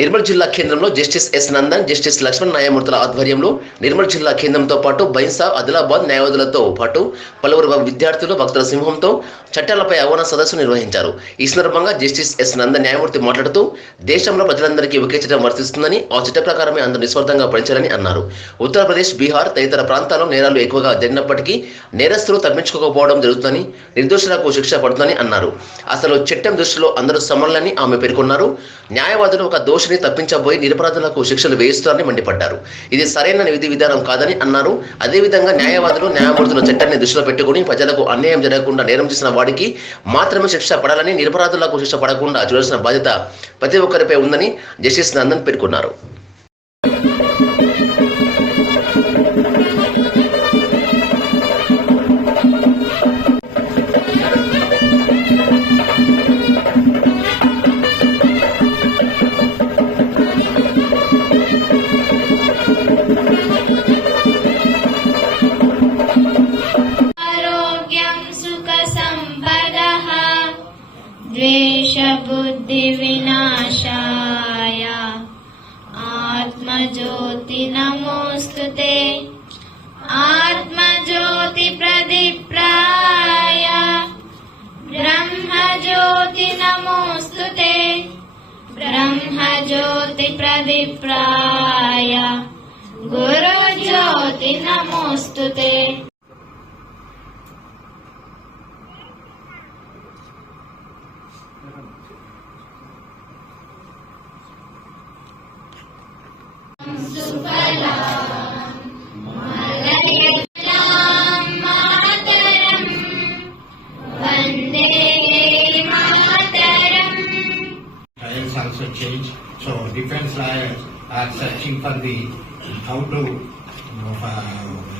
నిర్మల్ జిల్లా కేంద్రంలో justice S Nandan, justice Lakshman న్యాయమూర్తుల ఆధ్వర్యంలో నిర్మల్ జిల్లా కేంద్రంతో పాటు బైన్సా, ఆదిలాబాద్ న్యాయవాదులతో పాటు పలువురు విద్యార్థులు భక్తుల సింహంతో చట్టాలపై అవగాహన సదస్సు నిర్వహించారు. ఈ సందర్భంగా జస్టిస్ ఎస్ నందన్ న్యాయమూర్తి మాట్లాడుతూ దేశంలో ప్రజలందరికీ ఒకే చట్టం వర్తిస్తుందని, ఆ చట్ట ప్రకారమే అందరూ నిస్వార్థంగా పనిచేయాలని అన్నారు. ఉత్తరప్రదేశ్, బీహార్ తదితర ప్రాంతాల్లో నేరాలు ఎక్కువగా జరిగినప్పటికీ నేరస్తులు తప్పించుకోకపోవడం జరుగుతుందని, నిర్దోషులకు శిక్ష పడుతుందని అన్నారు. అసలు చట్టం దృష్టిలో అందరూ సమానులని ఆమె పేర్కొన్నారు. న్యాయవాదులు ఒక దోషిని తప్పించబోయి నిరపరాధులకు శిక్షలు వేయిస్తారని మండిపడ్డారు. ఇది సరైన విధి విధానం కాదని అన్నారు. అదేవిధంగా న్యాయవాదులు, న్యాయమూర్తుల చట్టాన్ని దృష్టిలో పెట్టుకుని ప్రజలకు అన్యాయం జరగకుండా నేరం చేసిన వాడికి మాత్రమే శిక్ష పడాలని, నిరపరాధులకు శిక్ష పడకుండా చూడాల్సిన బాధ్యత ప్రతి ఒక్కరిపై ఉందని జస్టిస్ నందన్ పేర్కొన్నారు. द्वेष बुद्धि विनाशाय आत्मज्योति नमोस्तुते, आत्मज्योति प्रदीप्ताय ब्रह्मज्योति नमोस्तुते, ब्रह्मज्योति प्रदीप्ताय गुरुज्योति नमोस्तुते. Trials also change, so defense lawyers are searching for the how to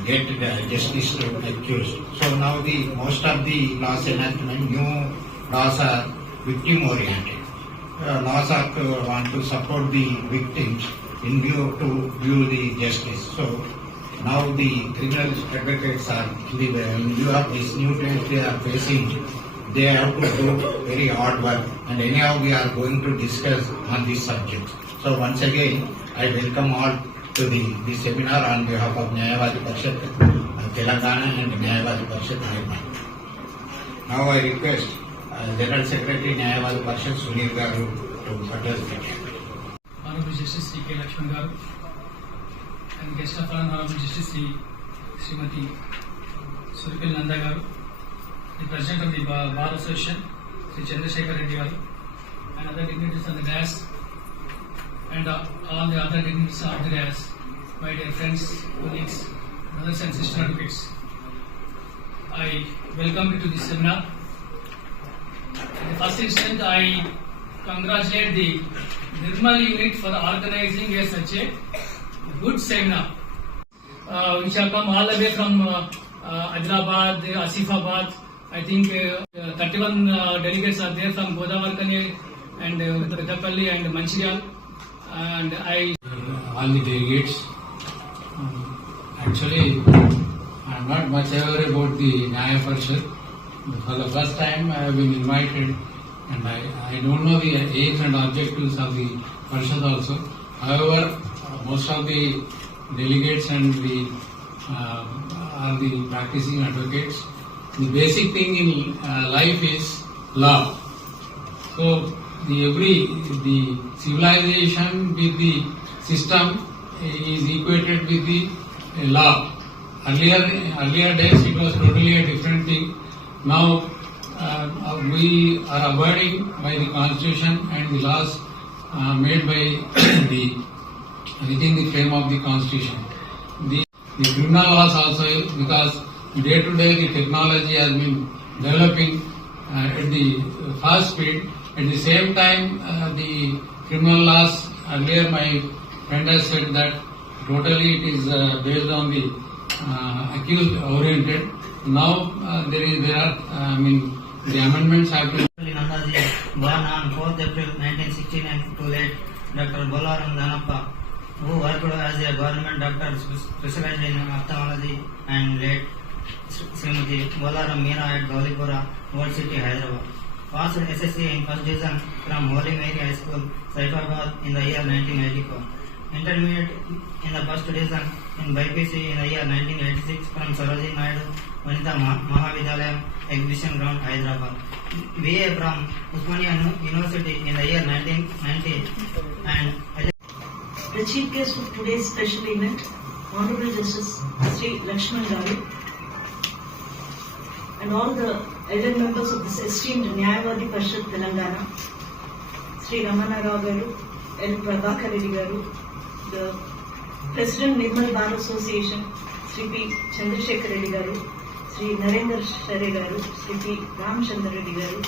get the justice to accused. So now the most of the laws enactment, new laws are victim oriented. Laws are want to support the victims in view to view the justice. So now the criminal advocates are in view of this new trend they are facing. They have to do very hard work, and anyhow we are going to discuss on this subject. So once again, I welcome all to the seminar on behalf of Nyayavadi Parishad Telangana and Nyayavadi Parishad Hyderabad. Now I request General Secretary Nyayavadi Parishad Sunil Garu to address the meeting. Honorable Justice C. K. Lakshman Garu and guest of honor Honorable Justice Srimati Suripel Nanda Garu, the President of the Bar Association, Sri Chandrasekhar Reddy Garu, and other dignitaries on the dais, and all the other dignitaries of the dais, my dear friends, colleagues, brothers and sister advocates. I welcome you to this seminar. In the first instance, I congratulate the Nirmal unit for organizing such a good seminar, which have come all the way from Adilabad, Asifabad. I think 31 delegates are there from Godavarkani and Peddapalli and Manchiryal. And all the delegates. Actually, I am not much aware about the Nyaya Parishad. For the first time, I have been invited, and I don't know the aims and objectives of the Parishad also. However, most of the delegates and are the practicing advocates. The basic thing in life is law. So the civilization with the system is equated with the law. Earlier days it was totally a different thing. Now we are abiding by the constitution and the laws made by within the frame of the constitution. The criminal laws also, because day to day the technology has been developing at the fast speed. At the same time, the criminal laws, earlier my friend has said that totally it is based on the accused oriented. Now there are the amendments have been. Nandaji, born on 4th April 1969 to late Dr. Bolaram Dhanappa, who worked as a government doctor specialized in ophthalmology, and late Srimati Bolaram Meera at Gaulipura, Old City, Hyderabad. passed SSC in first division from Holy Mary High School, Saifabad in the year 1984. Intermediate in the first division in BPC in the year 1986 from Sarojini Naidu Vanitha Mahavidyalaya Exhibition Ground, Hyderabad. BA from Usmania University in the year 1990 and The chief guest of today's special event, Honorable Justice Sri Lakshman Garu, and all the elder members of this esteemed Nyayavadi Parishad Telangana, Sri Ramana Rao Garu, L. Prabhakar Reddy Garu, the President Nirmal Bar Association, Sri P. Chandrasekhar Reddy Garu, Sri Narendra Share Garu, Sri P. Ramchandra Reddy Garu,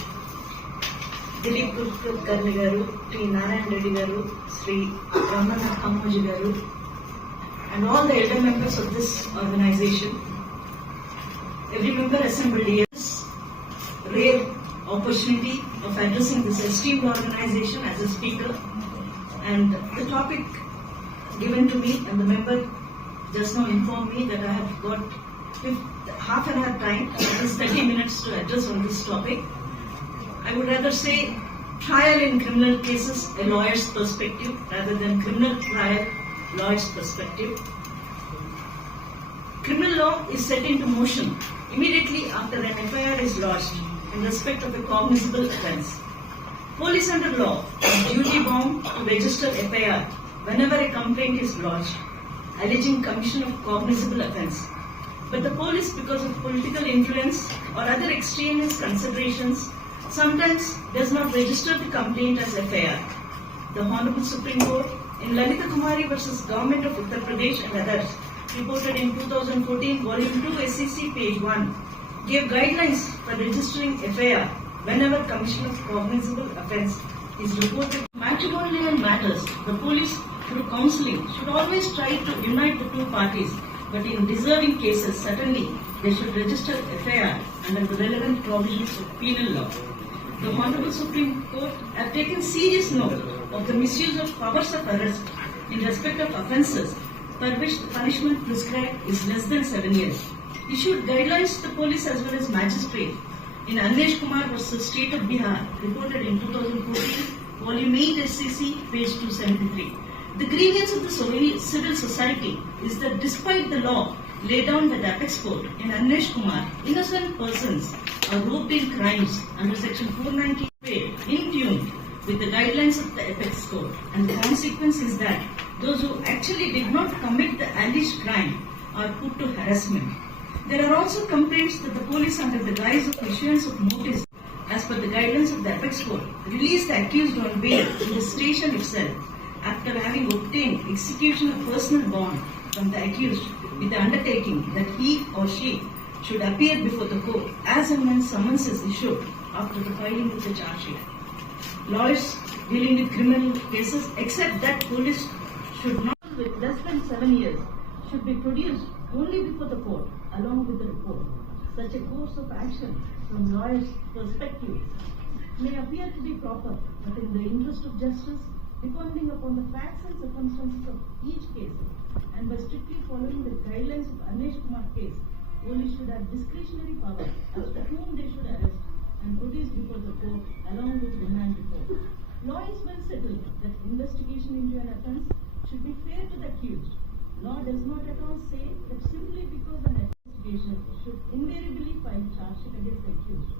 Dilip Kulkarni Garu, T. Narayan Reddy Garu, Sri Ramana Kammoji Garu, and all the elder members of this organization. Every member assembled here. This rare opportunity of addressing this esteemed organization as a speaker, and the topic given to me, and the member just now informed me that I have got half an hour time, that is 30 minutes to address on this topic. I would rather say trial in criminal cases, a lawyer's perspective, rather than criminal trial, lawyer's perspective. Criminal law is set into motion immediately after an FIR is lodged in respect of a cognizable offence. Police under law are duty bound to register FIR whenever a complaint is lodged alleging commission of cognizable offence. But the police, because of political influence or other extraneous considerations, sometimes does not register the complaint as FIR. The Honorable Supreme Court in Lalita Kumari versus Government of Uttar Pradesh and others, reported in 2014, Volume 2, SCC, page 1, gave guidelines for registering FIR whenever commission of cognizable offence is reported. Matrimonial matters, the police, through counselling, should always try to unite the two parties, but in deserving cases, certainly they should register FIR under the relevant provisions of penal law. The Honorable Supreme Court have taken serious note of the misuse of powers of arrest in respect of offences for which the punishment prescribed is less than 7 years. Issued guidelines to the police as well as magistrate in Anvesh Kumar versus State of Bihar, reported in 2014, Volume 8, SCC, page 273. The grievance of the civil society is that despite the law laid down by the Apex Court in Anvesh Kumar, innocent persons are roped in crimes under Section 498 in tune with the guidelines of the Apex Court, and the consequence is that those who actually did not commit the alleged crime are put to harassment. There are also complaints that the police, under the guise of issuance of notice as per the guidelines of the Apex Court, release the accused on bail in the station itself after having obtained execution of personal bond from the accused with the undertaking that he or she should appear before the court as and when summons is issued after the filing of the charge sheet. Lawyers dealing with criminal cases accept that police should not, with less than 7 years, should be produced only before the court along with the report. Such a course of action from lawyers' perspective may appear to be proper, but in the interest of justice, depending upon the facts and circumstances of each case, and by strictly following the guidelines of Anvesh Kumar case, police should have discretionary power as to whom they should arrest and produce before the court along with remand report. Law is well settled that investigation into an offence should be fair to the accused. Law does not at all say that simply because an investigation should invariably file charge sheet against the accused.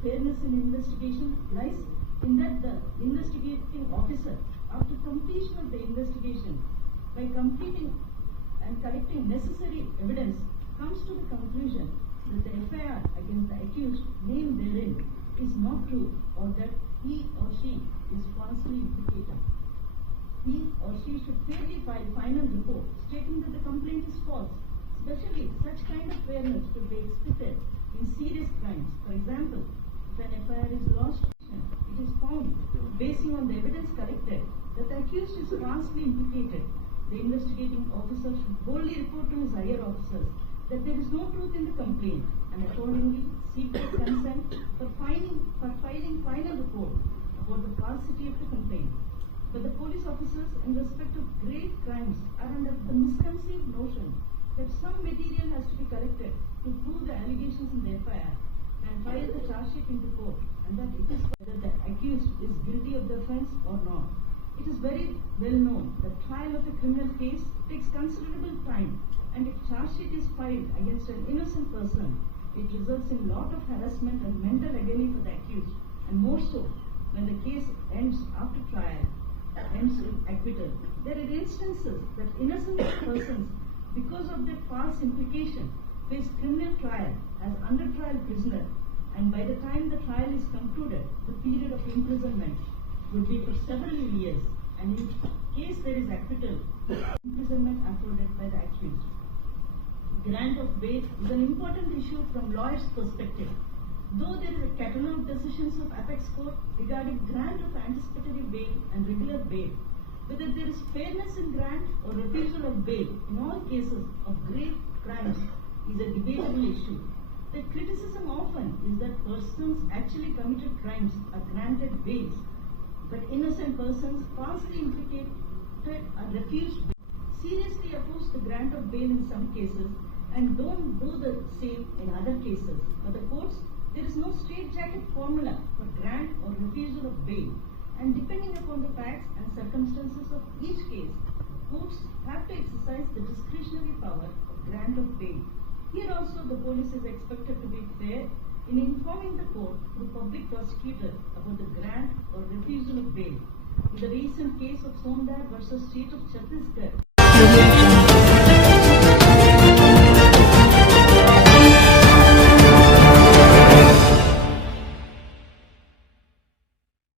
Fairness in investigation lies in that the investigating officer, after completion of the investigation, by completing and collecting necessary evidence, comes to the conclusion that the FIR against the accused named therein is not true, or that he or she is falsely implicated. He or she should fairly file final report stating that the complaint is false. Especially, such kind of fairness should be expected in serious crimes. For example, if an FIR is lodged, it is found, basing on the evidence collected, that the accused is falsely implicated. The investigating officer should boldly report to his higher officers that there is no truth in the complaint, and accordingly seek their consent for filing final report about the falsity of the complaint. But the police officers, in respect of great crimes, are under the misconceived notion that some material has to be collected to prove the allegations in the FIR, and file the charge sheet in the court, and that it is whether the accused is guilty of the offence or not. It is very well known that trial of a criminal case takes considerable time, and if charge sheet is filed against an innocent person, it results in lot of harassment and mental agony for the accused, and more so when the case ends after trial, ends in acquittal. There are instances that innocent persons, because of their false implication, face criminal trial as under trial prisoner, and by the time the trial is concluded, the period of imprisonment would be for several years, and in case there is acquittal, imprisonment afforded by the accused. Grant of bail is an important issue from lawyers' perspective. Though there is a catalogue of decisions of Apex Court regarding grant of anticipatory bail and regular bail, whether there is fairness in grant or refusal of bail in all cases of grave crimes is a debatable issue. The criticism often is that persons actually committed crimes are granted bails, but innocent persons falsely implicated are refused bail, seriously oppose the grant of bail in some cases, and don't do the same in other cases. For the courts, there is no straitjacket formula for grant or refusal of bail, and depending upon the facts and circumstances of each case, courts have to exercise the discretionary power of grant of bail. Here also the police is expected to be fair in informing the court through public prosecutor about the grant or refusal of bail. In the recent case of Sondar versus State of Chhattisgarh,